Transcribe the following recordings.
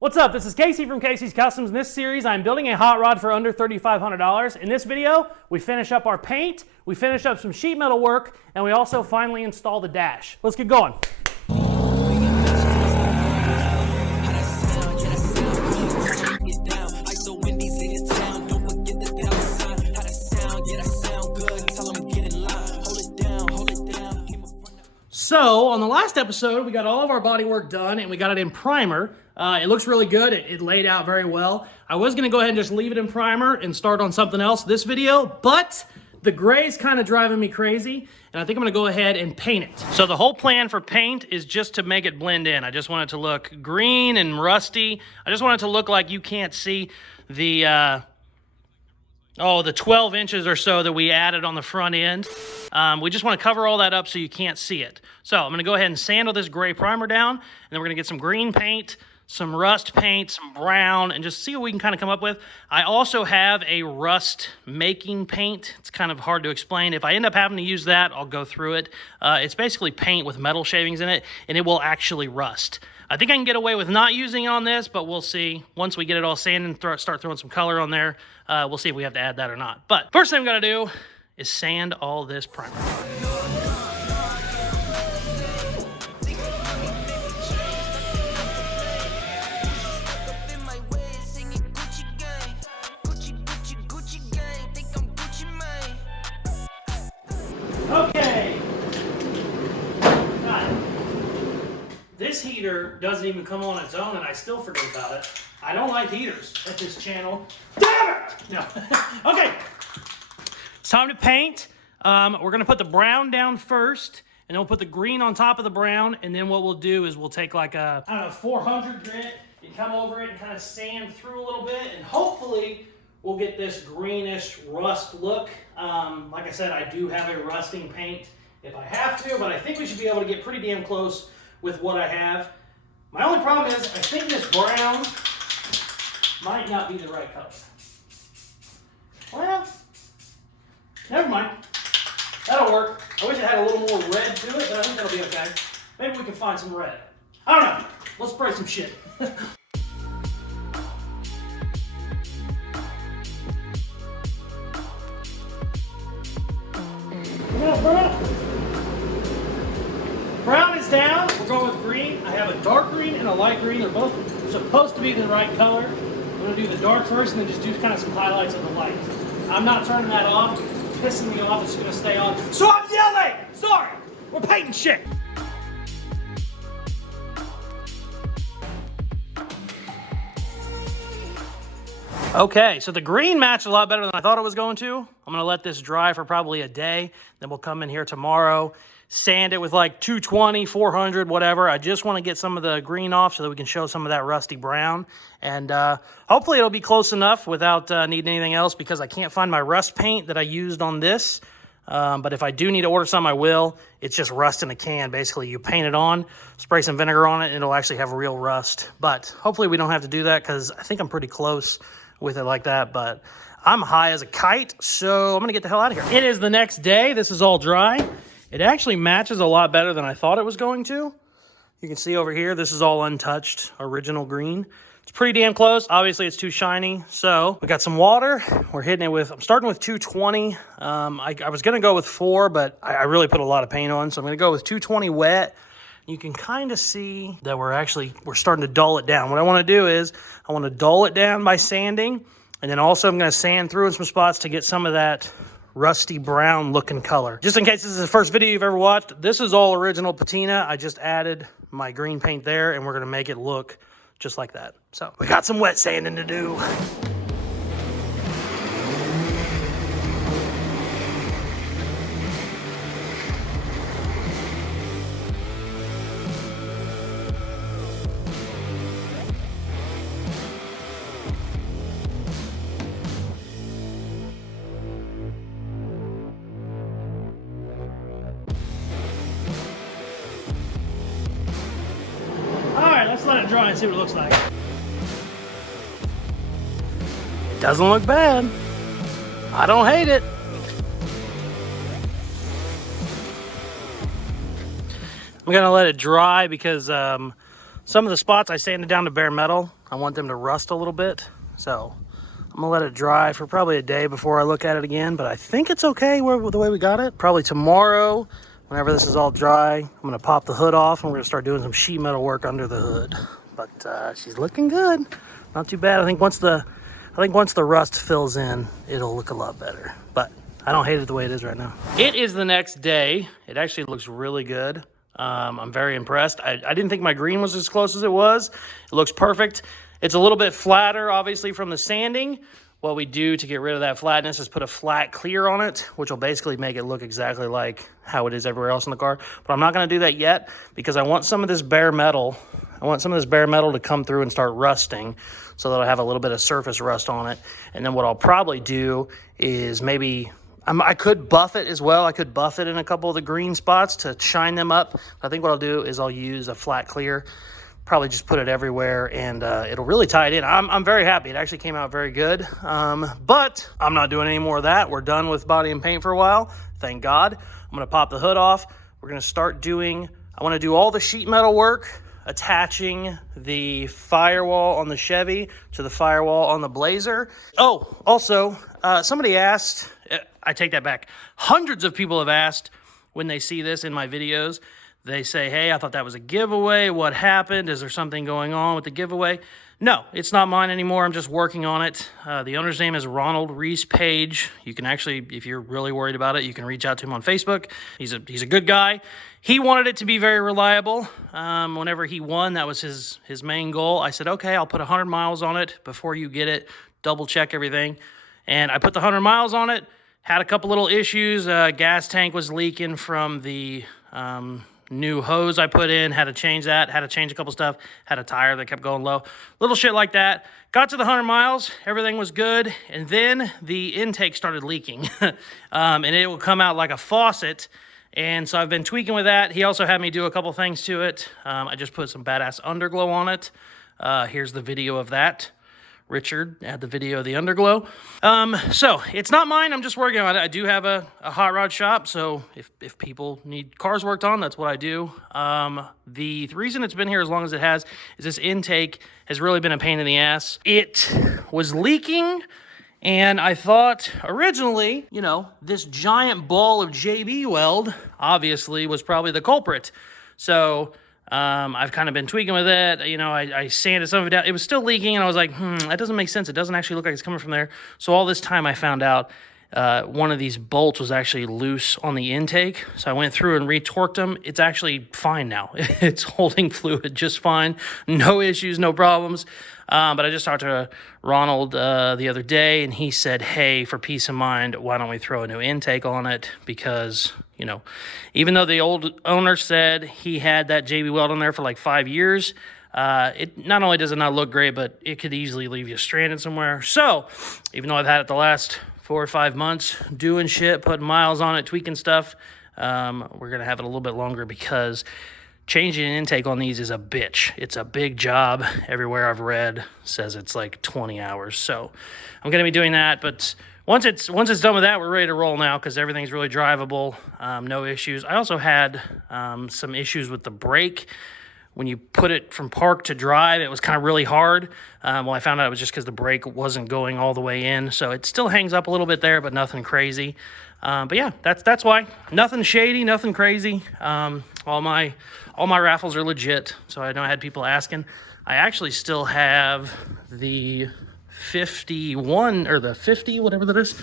What's up? This is Casey from Casey's Customs. In this series, I'm building a hot rod for under $3,500. In this video, we finish up our paint, we finish up some sheet metal work, and we also finally install the dash. Let's get going. So, on the last episode, we got all of our body work done and we got it in primer. It looks really good. It laid out very well. I was going to go ahead and just leave it in primer and start on something else this video, but the gray's kind of driving me crazy, and I think I'm going to go ahead and paint it. So the whole plan for paint is just to make it blend in. I just want it to look green and rusty. I just want it to look like you can't see the 12 inches or so that we added on the front end. We just want to cover all that up so you can't see it. So I'm going to go ahead and sandal this gray primer down, and then we're going to get some green paint, some rust paint, some brown, and just see what we can kind of come up with. I also have a rust making paint. It's kind of hard to explain. If I end up having to use that, I'll go through it. It's basically paint with metal shavings in it, and it will actually rust. I think I can get away with not using it on this, but we'll see. Once we get it all sanded and start throwing some color on there, we'll see if we have to add that or not. But first thing I'm gonna do is sand all this primer. Okay. Got it. This heater doesn't even come on its own, and I still forget about it. I don't like heaters at this channel. Damn it! No. Okay. It's time to paint. We're going to put the brown down first, and then we'll put the green on top of the brown, and then what we'll do is we'll take like a, 400 grit and come over it and kind of sand through a little bit, and hopefully we'll get this greenish rust look. Like I said, I do have a rusting paint if I have to, but I think we should be able to get pretty damn close with what I have. My only problem is I think this brown might not be the right color. Well, never mind. That'll work. I wish it had a little more red to it, but I think that'll be okay. Maybe we can find some red. I don't know. Let's spray some shit. Brown is down. We're going with green. I have a dark green and a light green. They're both supposed to be the right color. I'm going to do the dark first and then just do kind of some highlights of the light. I'm not turning that off. It's pissing me off. It's going to stay on. So I'm yelling! Sorry! We're painting shit! Okay, so the green matched a lot better than I thought it was going to. I'm going to let this dry for probably a day. Then we'll come in here tomorrow, sand it with like 220, 400, whatever. I just want to get some of the green off so that we can show some of that rusty brown. And hopefully it'll be close enough without needing anything else, because I can't find my rust paint that I used on this. But if I do need to order some, I will. It's just rust in a can. Basically, you paint it on, spray some vinegar on it, and it'll actually have real rust. But hopefully we don't have to do that, because I think I'm pretty close with it like that. But I'm high as a kite, so I'm gonna get the hell out of here. It is the next day. This is all dry. It actually matches a lot better than I thought it was going to. You can see over here, this is all untouched, original green. It's pretty damn close. Obviously, it's too shiny. So we got some water. We're hitting it with, I'm starting with 220. I was gonna go with 4, but I really put a lot of paint on. So I'm gonna go with 220 wet. You can kind of see that we're starting to dull it down. What I want to do is I want to dull it down by sanding, and then also I'm going to sand through in some spots to get some of that rusty brown looking color. Just in case this is the first video you've ever watched, this is all original patina. I just added my green paint there, and we're going to make it look just like that. So we got some wet sanding to do. Let's let it dry and see what it looks like. Doesn't look bad. I don't hate it. I'm gonna let it dry because some of the spots I sanded down to bare metal. I want them to rust a little bit. So I'm gonna let it dry for probably a day before I look at it again, but I think it's okay with the way we got it. Probably tomorrow, whenever this is all dry, I'm gonna pop the hood off and we're gonna start doing some sheet metal work under the hood. But she's looking good. Not too bad. I think once the rust fills in, it'll look a lot better. But I don't hate it the way it is right now. It is the next day. It actually looks really good. I'm very impressed. I didn't think my green was as close as it was. It looks perfect. It's a little bit flatter, obviously, from the sanding. What we do to get rid of that flatness is put a flat clear on it, which will basically make it look exactly like how it is everywhere else in the car. But I'm not going to do that yet because I want some of this bare metal. I want some of this bare metal to come through and start rusting so that I have a little bit of surface rust on it. And then what I'll probably do is maybe I could buff it as well. I could buff it in a couple of the green spots to shine them up. I think what I'll do is I'll use a flat clear, probably just put it everywhere, and it'll really tie it in. I'm very happy. It actually came out very good. But I'm not doing any more of that. We're done with body and paint for a while. Thank God. I'm going to pop the hood off. We're going to start doing, I want to do all the sheet metal work, attaching the firewall on the Chevy to the firewall on the Blazer. Oh, also, somebody asked, I take that back. Hundreds of people have asked when they see this in my videos. They say, hey, I thought that was a giveaway. What happened? Is there something going on with the giveaway? No, it's not mine anymore. I'm just working on it. The owner's name is Ronald Reese Page. You can actually, if you're really worried about it, you can reach out to him on Facebook. He's a good guy. He wanted it to be very reliable. Whenever he won, that was his main goal. I said, okay, I'll put 100 miles on it before you get it. Double check everything. And I put the 100 miles on it. Had a couple little issues. Gas tank was leaking from the new hose I put in. Had to change that. Had to change a couple stuff. Had a tire that kept going low. Little shit like that. Got to the 100 miles. Everything was good. And then the intake started leaking. And it would come out like a faucet. And so I've been tweaking with that. He also had me do a couple things to it. I just put some badass underglow on it. Here's the video of that. Richard had the video of the underglow. So it's not mine. I'm just working on it. I do have a hot rod shop. So if people need cars worked on, that's what I do. The reason it's been here as long as it has is this intake has really been a pain in the ass. It was leaking. And I thought originally, you know, this giant ball of JB weld obviously was probably the culprit. So I've kind of been tweaking with it. You know, I sanded some of it down. It was still leaking, and I was like, that doesn't make sense. It doesn't actually look like it's coming from there. So all this time I found out one of these bolts was actually loose on the intake. So I went through and retorqued them. It's actually fine now. It's holding fluid just fine. No issues, no problems. But I just talked to Ronald the other day, and he said, hey, for peace of mind, why don't we throw a new intake on it? Because, you know, even though the old owner said he had that JB weld on there for like 5 years, it not only does it not look great, but it could easily leave you stranded somewhere. So even though I've had it the last 4 or 5 months doing shit, putting miles on it, tweaking stuff, we're going to have it a little bit longer because changing an intake on these is a bitch. It's a big job. Everywhere I've read says it's like 20 hours. So I'm going to be doing that. But once it's done with that, we're ready to roll now because everything's really drivable. No issues. I also had some issues with the brake. When you put it from park to drive, it was kind of really hard. Well, I found out it was just because the brake wasn't going all the way in. So it still hangs up a little bit there, but nothing crazy. But yeah, that's why. Nothing shady, nothing crazy. All my raffles are legit. So I know I had people asking. I actually still have the 51 or the 50, whatever that is.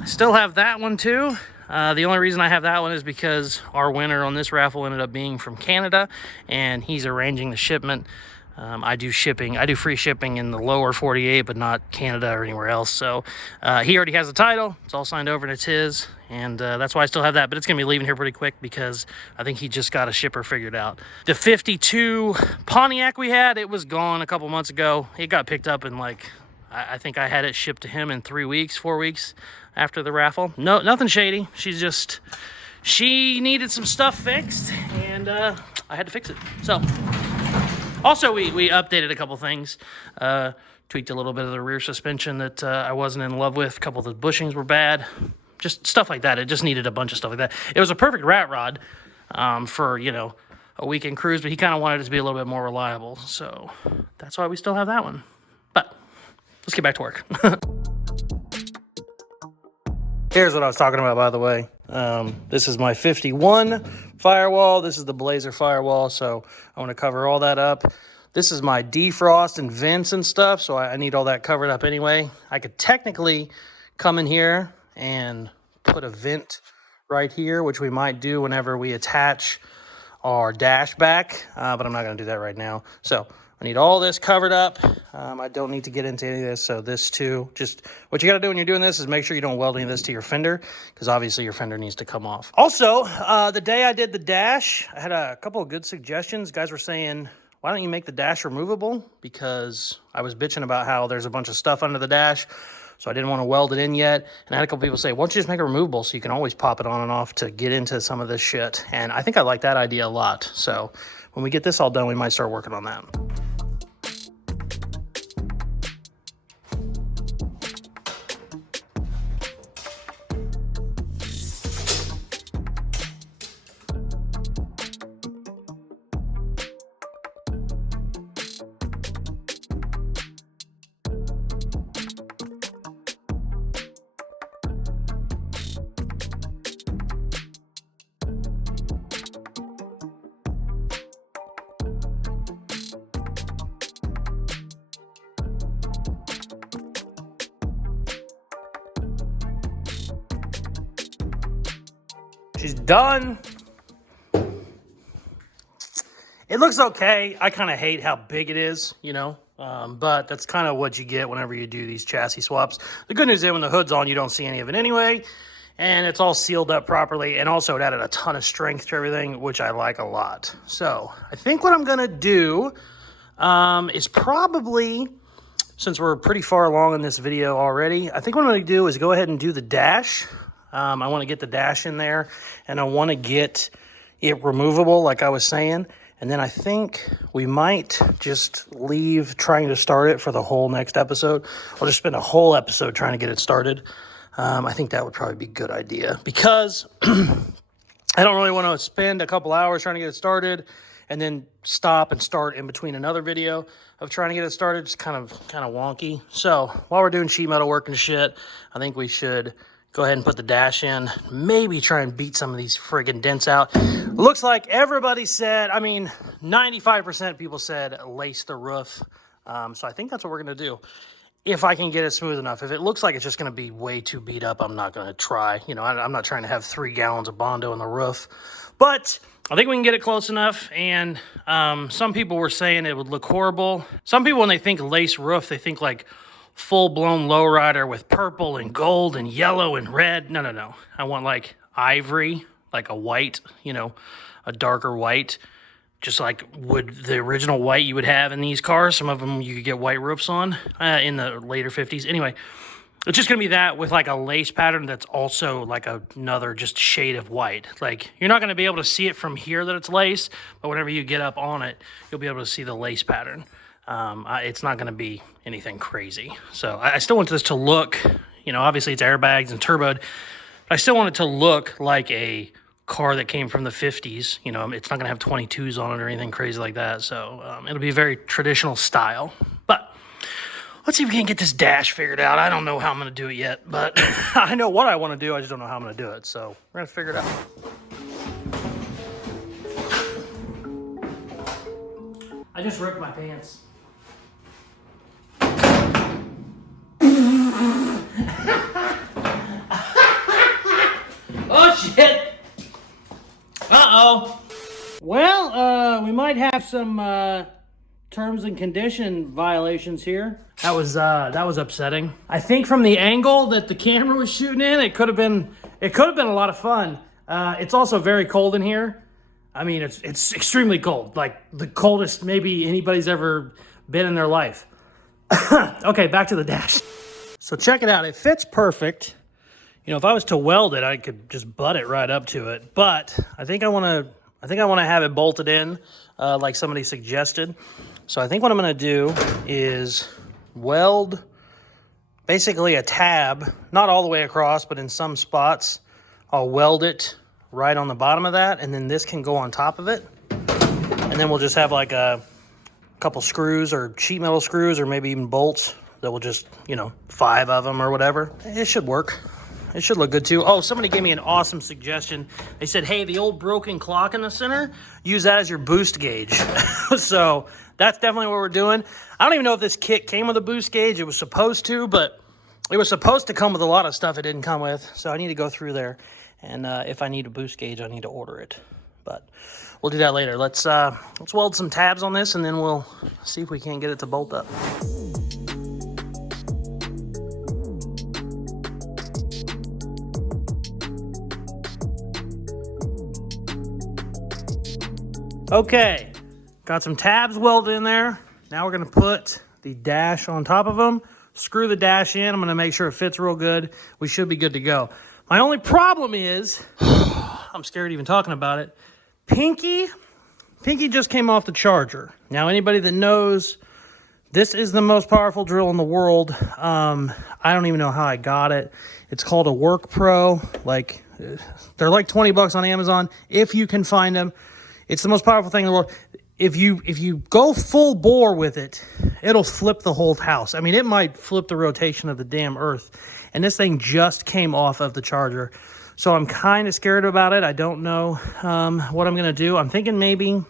I still have that one too. The only reason I have that one is because our winner on this raffle ended up being from Canada, and he's arranging the shipment. I do shipping. I do free shipping in the lower 48, but not Canada or anywhere else. So he already has the title. It's all signed over and it's his. And that's why I still have that. But it's going to be leaving here pretty quick because I think he just got a shipper figured out. The 52 Pontiac we had, it was gone a couple months ago. It got picked up in like, I think I had it shipped to him in 3 weeks, 4 weeks after the raffle. No, nothing shady. She needed some stuff fixed, and I had to fix it. So also we updated a couple things. Tweaked a little bit of the rear suspension that I wasn't in love with. A couple of the bushings were bad. Just stuff like that. It just needed a bunch of stuff like that. It was a perfect rat rod for, you know, a weekend cruise, but he kind of wanted it to be a little bit more reliable. So that's why we still have that one. But let's get back to work. Here's what I was talking about, by the way. This is my 51 firewall. This is the Blazer firewall, so I want to cover all that up. This is my defrost and vents and stuff, so I need all that covered up anyway. I could technically come in here and put a vent right here, which we might do whenever we attach our dash back, but I'm not going to do that right now. So I need all this covered up. I don't need to get into any of this, so this too. Just what you got to do when you're doing this is make sure you don't weld any of this to your fender, because obviously your fender needs to come off. Also, the day I did the dash, I had a couple of good suggestions. Guys were saying, why don't you make the dash removable? Because I was bitching about how there's a bunch of stuff under the dash, so I didn't want to weld it in yet. And I had a couple people say, why don't you just make it removable so you can always pop it on and off to get into some of this shit. And I think I like that idea a lot. So when we get this all done, we might start working on that. She's done. It looks okay. I kind of hate how big it is, you know, but that's kind of what you get whenever you do these chassis swaps. The good news is when the hood's on, you don't see any of it anyway, and it's all sealed up properly, and also it added a ton of strength to everything, which I like a lot. So I think what I'm going to do is probably, since we're pretty far along in this video already, I think what I'm going to do is go ahead and do the dash. I want to get the dash in there, and I want to get it removable, like I was saying. And then I think we might just leave trying to start it for the whole next episode. I'll just spend a whole episode trying to get it started. I think that would probably be a good idea, because I don't really want to spend a couple hours trying to get it started and then stop and start in between another video of trying to get it started. It's kind of wonky. So while we're doing sheet metal work and shit, I think we should go ahead and put the dash in, maybe try and beat some of these friggin' dents out. Looks like everybody said, I mean, 95% people said lace the roof. So I think that's what we're gonna do, if I can get it smooth enough. If it looks like it's just gonna be way too beat up, I'm not gonna try. You know, I'm not trying to have 3 gallons of Bondo in the roof. But I think we can get it close enough, and some people were saying it would look horrible. Some people, when they think lace roof, they think like full-blown lowrider with purple and gold and yellow and red. No. I want like ivory, like a white, you know, a darker white, just like the original white you would have in these cars. Some of them you could get white roofs on in the later 50s. Anyway, it's just going to be that with like a lace pattern that's also like another just shade of white. Like, you're not going to be able to see it from here that it's lace, but whenever you get up on it, you'll be able to see the lace pattern. It's not going to be anything crazy. So I still want this to look, you know, obviously it's airbags and turboed, but I still want it to look like a car that came from the 50s. You know, it's not going to have 22s on it or anything crazy like that. So it'll be a very traditional style. But let's see if we can get this dash figured out. I don't know how I'm going to do it yet, but I know what I want to do. I just don't know how I'm going to do it. So we're going to figure it out. I just ripped my pants. Oh shit! Uh-oh. Well, we might have some terms and condition violations here. That was upsetting. I think from the angle that the camera was shooting in, it could have been a lot of fun. It's also very cold in here. I mean, it's extremely cold, like the coldest maybe anybody's ever been in their life. Okay, back to the dash. So check it out. It fits perfect. You know, if I was to weld it, I could just butt it right up to it. But I think I want to have it bolted in, like somebody suggested. So I think what I'm going to do is weld basically a tab, not all the way across, but in some spots, I'll weld it right on the bottom of that, and then this can go on top of it. And then we'll just have like a couple screws or sheet metal screws or maybe even bolts that will just, you know, 5 of them or whatever. It should work. It should look good too. Oh, somebody gave me an awesome suggestion. They said, hey, the old broken clock in the center, use that as your boost gauge. So that's definitely what we're doing. I don't even know if this kit came with a boost gauge. It was supposed to, but it was supposed to come with a lot of stuff it didn't come with. So I need to go through there. And if I need a boost gauge, I need to order it. But we'll do that later. Let's weld some tabs on this, and then we'll see if we can't get it to bolt up. Okay, got some tabs welded in there. Now we're gonna put the dash on top of them, screw the dash in. I'm gonna make sure it fits real good. We should be good to go. My only problem is, I'm scared even talking about it. Pinky just came off the charger. Now, anybody that knows, this is the most powerful drill in the world. I don't even know how I got it. It's called a Work Pro. Like, they're like 20 bucks on Amazon if you can find them. It's the most powerful thing in the world. If you go full bore with it, it'll flip the whole house. I mean, it might flip the rotation of the damn earth. And this thing just came off of the charger. So I'm kind of scared about it. I don't know what I'm going to do. I'm thinking maybe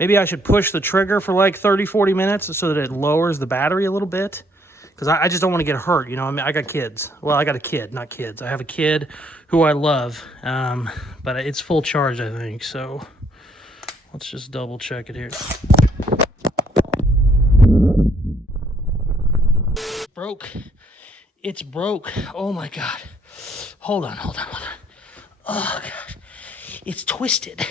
I should push the trigger for like 30, 40 minutes so that it lowers the battery a little bit. Because I just don't want to get hurt. You know, I mean, I got kids. Well, I got a kid, not kids. I have a kid who I love. But it's full charge, I think. So let's just double check it here. Broke. It's broke. Oh my God. Hold on. Oh God. It's twisted.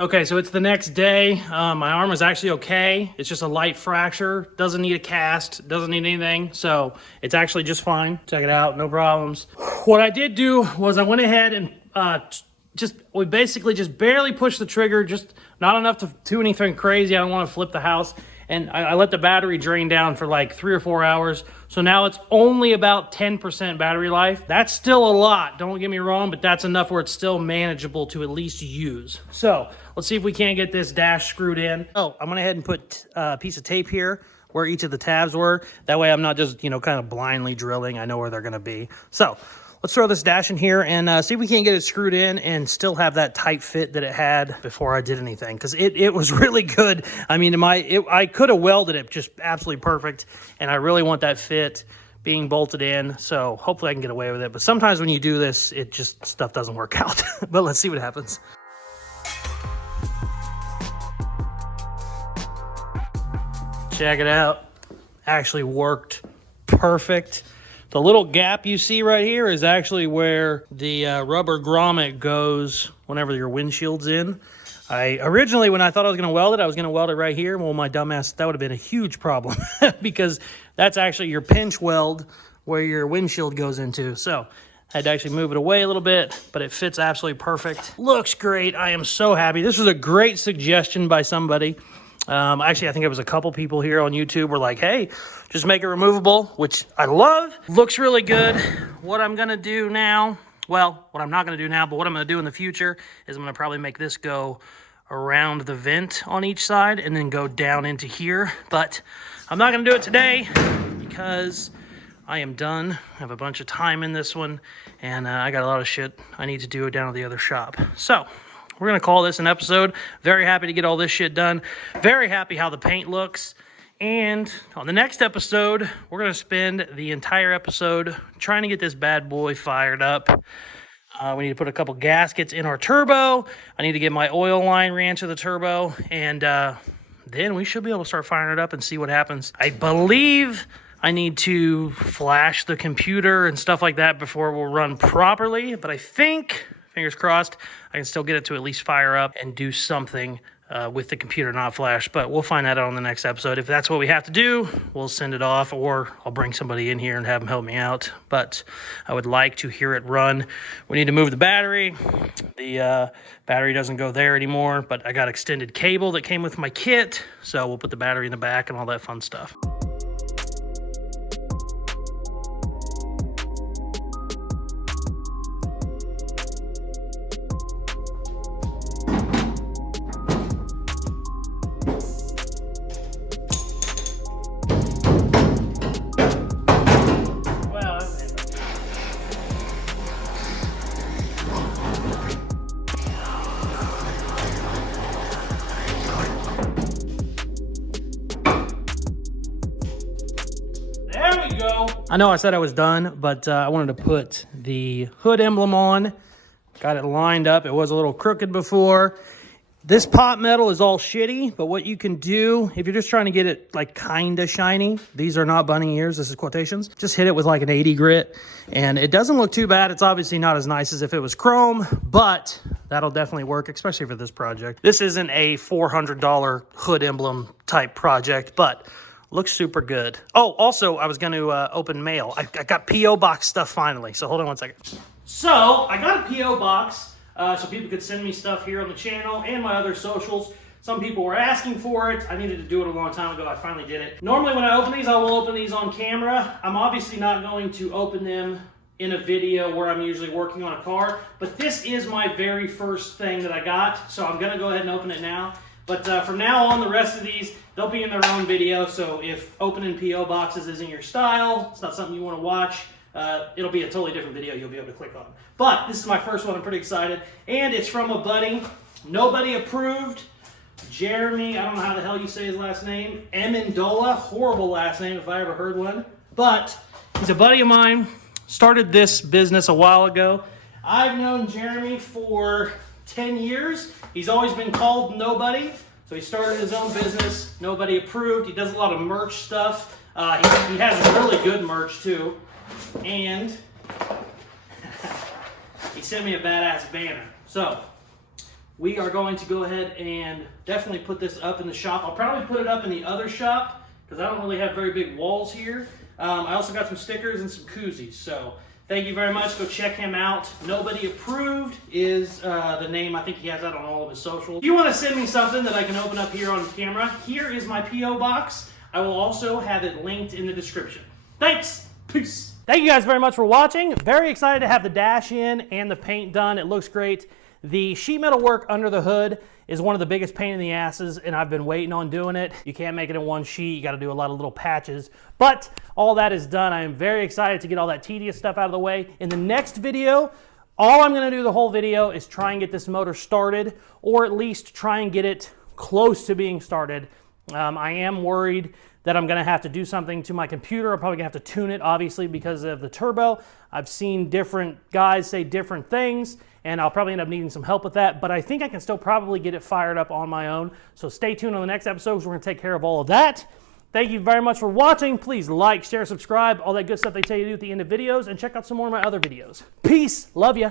Okay, so it's the next day. My arm is actually okay. It's just a light fracture. Doesn't need a cast. Doesn't need anything. So it's actually just fine. Check it out. No problems. What I did do was I went ahead and we basically just barely pushed the trigger, just not enough to do anything crazy. I don't want to flip the house. And I let the battery drain down for like 3 or 4 hours. So now it's only about 10% battery life. That's still a lot, don't get me wrong, but that's enough where it's still manageable to at least use. So let's see if we can't get this dash screwed in. Oh, I'm gonna go ahead and put a piece of tape here where each of the tabs were. That way I'm not just, you know, kind of blindly drilling. I know where they're gonna be. So let's throw this dash in here and see if we can't get it screwed in and still have that tight fit that it had before I did anything. Because it was really good. I mean, I could have welded it just absolutely perfect. And I really want that fit being bolted in. So hopefully I can get away with it. But sometimes when you do this, stuff doesn't work out. But let's see what happens. Check it out. Actually worked perfect. The little gap you see right here is actually where the rubber grommet goes whenever your windshield's in. Originally, when I thought I was going to weld it right here. Well, my dumbass, that would have been a huge problem because that's actually your pinch weld where your windshield goes into. So I had to actually move it away a little bit, but it fits absolutely perfect. Looks great. I am so happy. This was a great suggestion by somebody. Actually, I think it was a couple people here on YouTube were like, hey, just make it removable, which I love. Looks really good. What I'm going to do now, well, what I'm not going to do now, but what I'm going to do in the future is I'm going to probably make this go around the vent on each side and then go down into here. But I'm not going to do it today because I am done. I have a bunch of time in this one, and I got a lot of shit I need to do down at the other shop. So we're going to call this an episode. Very happy to get all this shit done. Very happy how the paint looks. And on the next episode, we're going to spend the entire episode trying to get this bad boy fired up. We need to put a couple gaskets in our turbo. I need to get my oil line ran to the turbo. And then we should be able to start firing it up and see what happens. I believe I need to flash the computer and stuff like that before it will run properly. But I think, fingers crossed, I can still get it to at least fire up and do something with the computer not flash. But we'll find that out on the next episode. If that's what we have to do, we'll send it off, or I'll bring somebody in here and have them help me out. But I would like to hear it run. We need to move the battery. The battery doesn't go there anymore, but I got extended cable that came with my kit, so we'll put the battery in the back and all that fun stuff. you go. I know I said I was done, but I wanted to put the hood emblem on. Got it lined up. It was a little crooked before. This pot metal is all shitty, but what you can do, if you're just trying to get it like kind of shiny, these are not bunny ears, this is quotations, just hit it with like an 80 grit, and it doesn't look too bad. It's obviously not as nice as if it was chrome, but that'll definitely work, especially for this project. This isn't a $400 hood emblem type project, but looks super good. Oh, also, I was going to open mail. I got P.O. box stuff finally, so hold on one second. So, I got a P.O. box. So people could send me stuff here on the channel and my other socials. Some people were asking for it. I needed to do it a long time ago. I finally did it. Normally when I open these, I will open these on camera. I'm obviously not going to open them in a video where I'm usually working on a car, but this is my very first thing that I got, so I'm gonna go ahead and open it now. But from now on, the rest of these, they'll be in their own video, so if opening P.O. boxes isn't your style, it's not something you wanna watch, it'll be a totally different video you'll be able to click on. But this is my first one. I'm pretty excited. And it's from a buddy. Nobody approved. Jeremy, I don't know how the hell you say his last name. Amendola. Horrible last name if I ever heard one. But he's a buddy of mine. Started this business a while ago. I've known Jeremy for 10 years. He's always been called Nobody. So he started his own business. Nobody approved. He does a lot of merch stuff. He has really good merch too. And he sent me a badass banner. So we are going to go ahead and definitely put this up in the shop. I'll probably put it up in the other shop because I don't really have very big walls here. I also got some stickers and some koozies. So thank you very much. Go check him out. Nobody Approved is the name. I think he has that on all of his socials. If you want to send me something that I can open up here on camera, here is my P.O. box. I will also have it linked in the description. Thanks. Peace. Thank you guys very much for watching. Very excited to have the dash in and the paint done. It looks great. The sheet metal work under the hood is one of the biggest pain in the asses, and I've been waiting on doing it. You can't make it in one sheet. You got to do a lot of little patches. But all that is done. I am very excited to get all that tedious stuff out of the way. In the next video, all I'm going to do the whole video is try and get this motor started, or at least try and get it close to being started. I am worried that I'm going to have to do something to my computer. I'm probably going to have to tune it, obviously, because of the turbo. I've seen different guys say different things, and I'll probably end up needing some help with that, but I think I can still probably get it fired up on my own. So stay tuned on the next episode because we're going to take care of all of that. Thank you very much for watching. Please like, share, subscribe, all that good stuff they tell you to do at the end of videos, and check out some more of my other videos. Peace. Love ya.